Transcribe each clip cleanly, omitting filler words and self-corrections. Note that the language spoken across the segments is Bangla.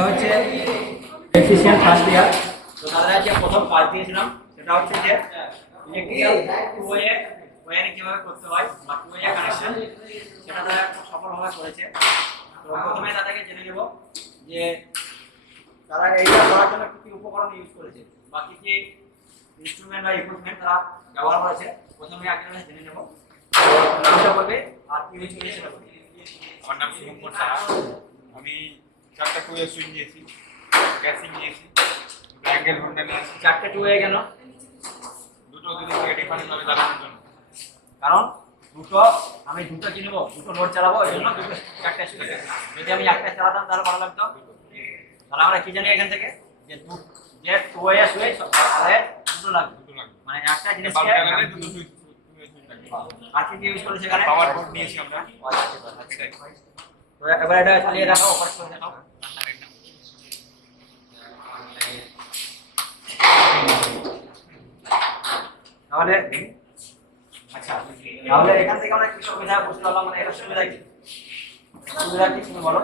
এটা হচ্ছে ইলেকট্রিশিয়ান ফার্স্ট ইয়ার। তো তাদের যে প্রথম কাজ দিয়েছিলাম সেটা হচ্ছে যে ইলেকট্রিক্যাল ওয়্যারিং কিভাবে করতে হয় বা টু ওয়ে কানেকশন, সেটা তারা খুব সফলভাবে করেছে। তো প্রথমে তাদেরকে জেনে নেব যে তারা এইটা করার জন্য কি কি উপকরণ ইউজ করেছে বা কি কি ইনস্ট্রুমেন্ট বা ইকুইপমেন্ট তারা ব্যবহার করেছে। প্রথমে আপনারা জেনে নেব, নামটা বলবে আর কি ইউজ করেছে সেটা বলবে। আমার নাম শুভঙ্কর সাহা। আমি 4টা টু ওয়ে সুইচ নিয়েছি, ক্যাসিং নিয়েছি, অ্যাঙ্গেল হোল্ডার নিয়েছি। 4টে টু ওয়ে কেন? দুটো দুটো থেকে ডিফারেন্ট ভাবে চালানোর জন্য। কারণ আমি দুটো কিনব, দুটো লোড চালাবো, এই জন্য দুটো 4টে সুইচ। যদি আমি একটা চালাতাম তাহলে ভালো লাগতো। তাহলে আমরা কি জানি এখান থেকে যে টু ওয়ে সুইচ তাহলে দুটো লাগবে, মানে একটা জিনিস দুটো সুইচ আর কি ইউজ করেছে এখানে? পাওয়ার বোর্ড নিয়েছি আমরা। তো এবার এটা চালিয়ে দেখাও, অপারেট করে দেখাও। তাহলে আচ্ছা, তাহলে এখান থেকে আমরা কি সুবিধা বুঝতে পারলাম? মানে এটা সুবিধা কি? সুবিধা কি তুমি বলো,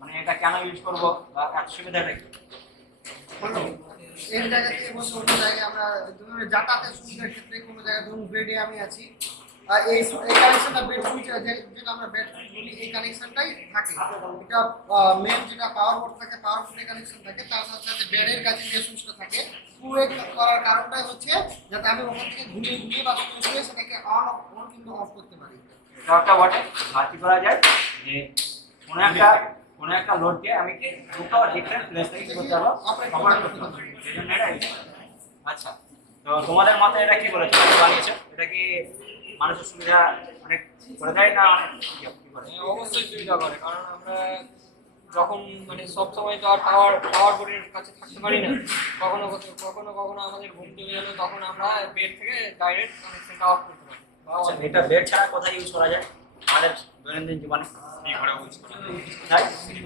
মানে এটা কেন ইউজ করব বা এত সুবিধাটা কি? এই জায়গাতে এবং অন্য জায়গায় আমরা যাতায়াতের সুবিধার ক্ষেত্রে কোনো জায়গায় ধরুন বেডে আমি আছি, এই কানেকশনটা বেড সুইচ যেটা আমরা বেড বলি, এই কানেকশনটাই থাকে। এটা মেন যেটা পাওয়ার বোর্ড থাকে, পাওয়ার বোর্ডের কানেকশন থাকে, তার সাথে সাথে বেডের কাছে যে সুইচটা থাকে, পুরো করার কারণটাই হচ্ছে যাতে আমি ওখান থেকে ঘুরিয়ে বা শুয়ে সেটাকে অন কিংবা অফ করতে পারি। এটা একটা বটে বাতি করা যায় যে কোনো একটা লোডকে আমি কি দুটো ডিফারেন্ট প্লেস থেকে কি করতে পারবো, অপারেট করতে পারবো। সেজন্য এটা ইউজ করা। আচ্ছা, তো তোমাদের মতে এটা কি বলেছো, বানিয়েছো? এটা কি মানুষের সুবিধা অনেক করে দেয় না কি করে? অবশ্যই সুবিধা করে, কারণ আমরা যখন মানে সব সময় তো আর পাওয়ার বোর্ডের কাছে থাকতে পারি না, কখনো কখনো আমাদের ঘুম চলে গেলে তখন আমরা বেড থেকে ডাইরেক্ট কানেকশনটা অফ করতে পারি। আচ্ছা, এটা বেড ছাড়া কোথায় ইউজ করা যায় আমাদের দৈনন্দিন জীবনে? এই ঘোড়া ইউজ করা তাই সিঁড়ি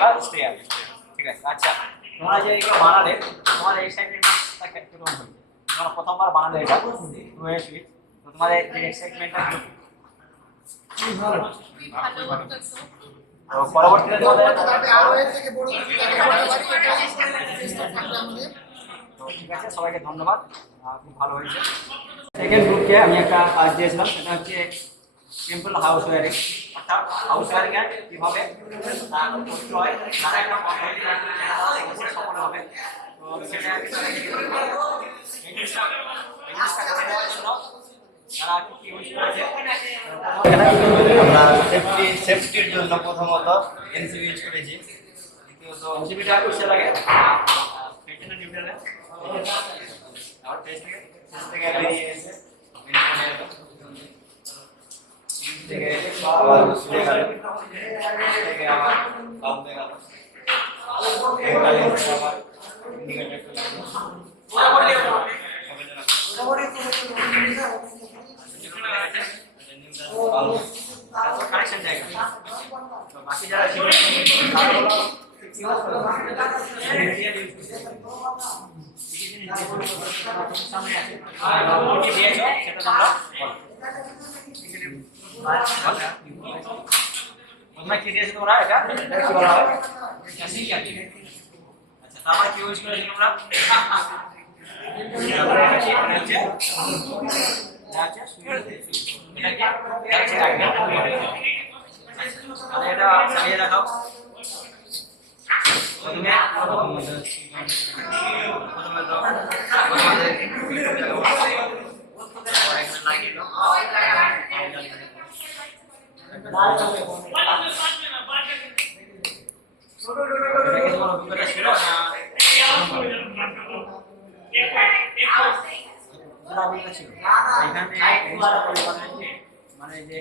বা স্টেয়ার। ঠিক আছে। আচ্ছা, তোমরা যে এগুলো বানালে তোমার এক্সাইটমেন্টটা কিরকম হয়েছে? তোমরা প্রথমবার বানালে এটা টু ওয়ে সুইচ, তো তোমার এই এক্সাইটমেন্টটা কি ভালো? তো পরবর্তীতে তোমাদের আরো এর থেকে বড় সুবিধা করতে পারি, এটা চেষ্টা থাকবে আমাদের। তো ঠিক আছে, সবাইকে ধন্যবাদ, খুব ভালো হয়েছে। সেকেন্ড গ্রুপকে আমি একটা কাজ দিয়েছিলাম, সেটা হচ্ছে সিম্পল হাউস ওয়ারিং, অর্থাৎ হাউস ওয়ারিং এর কিভাবে করতে হয় তারা একটা পদ্ধতি সফল হবে। তো সেটা এই জিনিসটা করে নেওয়ার জন্য তারা কি ইউজ করেছে? আমরা সেফটির জন্য প্রথমত এনসিবি ইউজ করেছি। দ্বিতীয়ত এনসিবিটা করতে লাগে পেটেন্ট নিউট্রালে আর টেস্ট থেকে বেরিয়ে এসে থেকে আবার ঘুরে গেল, থেকে আবার বামে গেল, এখানে আবার ইন্ডিকেটর চলে গেল। কানেকশন জায়গা। তো বাকি যারা ছিল তারা হলো সামনে আছে কি দিয়েছো সেটা তোমরা তোমরা কি দিয়েছো, তোমরা এটা কি বলা হয়? আচ্ছা, তারপরে কি ইউজ করেছো তোমরা? এটা চালিয়ে দেখাও। মানে যে